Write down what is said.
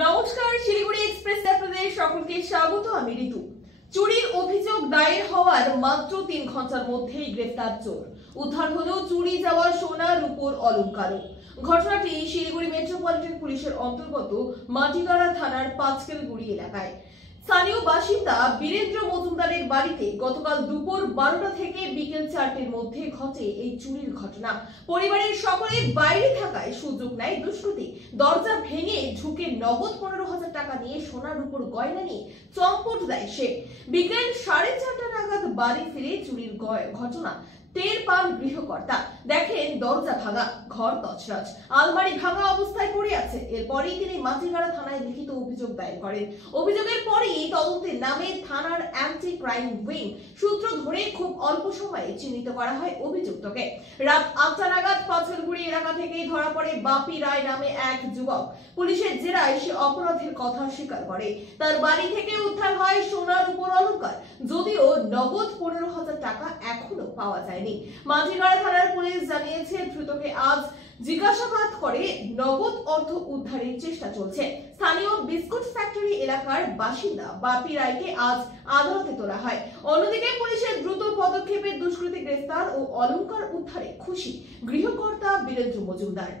নমস্কার, শিলিগুড়ি এক্সপ্রেস আপনাদের সকলকে স্বাগত। আমি ঋতু। চুরির অভিযোগ দায়ের হওয়ার মাত্র 3 ঘন্টার মধ্যেই গ্রেফতার চোর। উদ্ধার হলো চুরি যাওয়া সোনা রূপোর অলংকার। ঘটনাটি শিলিগুড়ি মেট্রোপলিটন পুলিশের অন্তর্গত মাটিগাড়া থানার পাঁচকেলগুড়ি এলাকায়। স্থানীয় বাসিন্দা বীরেন্দ্র মজুমদারের বাড়িতে গতকাল দুপুর 12টা থেকে বিকেল 4টের মধ্যে ঘটে এই চুরির ঘটনা। পরিবারের সকলে বাইরে থাকায় সুযোগ নেয় দুষ্কৃতী। দরজা ভেঙে ঢুকে নগদ 15,000 টাকা নিয়ে সোনার উপর গয়না নিয়ে চম্পট দেয় সে। বিকেল 4:30টা নাগাদ বাড়ি ফিরে চুরির ঘটনা টের পান গৃহকর্তা। দেখেন দরজা ভাঙা, ঘর তছনছ, আলমারি ভাঙা অবস্থায় পড়ে আছে। এরপরেই তিনি মাটিগাড়া থানায় লিখিত অভিযোগ দায়ের করেন। অভিযোগের পরেই তদন্তে নামে থানার অ্যান্টি ক্রাইম উইং। সূত্র ধরে খুব অল্প সময়ে চিহ্নিত করা হয় অভিযুক্তকে। রাত 8টা নাগাদ পাঁচকেলগুড়ি এলাকা থেকে ধরা পড়ে বাপি রায় নামে এক যুবক। পুলিশের জেরায় সে অপরাধের কথা স্বীকার করে। তার বাড়ি থেকে উদ্ধার হয় সোনার উপর অলংকার, যদিও নগদ 15,000 টাকা এখনো পাওয়া যায়। মাটিগাড়া থানার পুলিশ জানিয়েছে ধৃতকে আজ জিজ্ঞাসাবাদ করে নগদ অর্থ উদ্ধারের চেষ্টা চলছে। স্থানীয় বিস্কুট ফ্যাক্টরি এলাকার বাসিন্দা বাপি রায়কে আজ আদালতে তোলা হয়। অন্যদিকে পুলিশের দ্রুত পদক্ষেপে দুষ্কৃতী গ্রেফতার ও অলংকার উদ্ধারে খুশি গৃহকর্তা বীরেন্দ্র মজুমদার।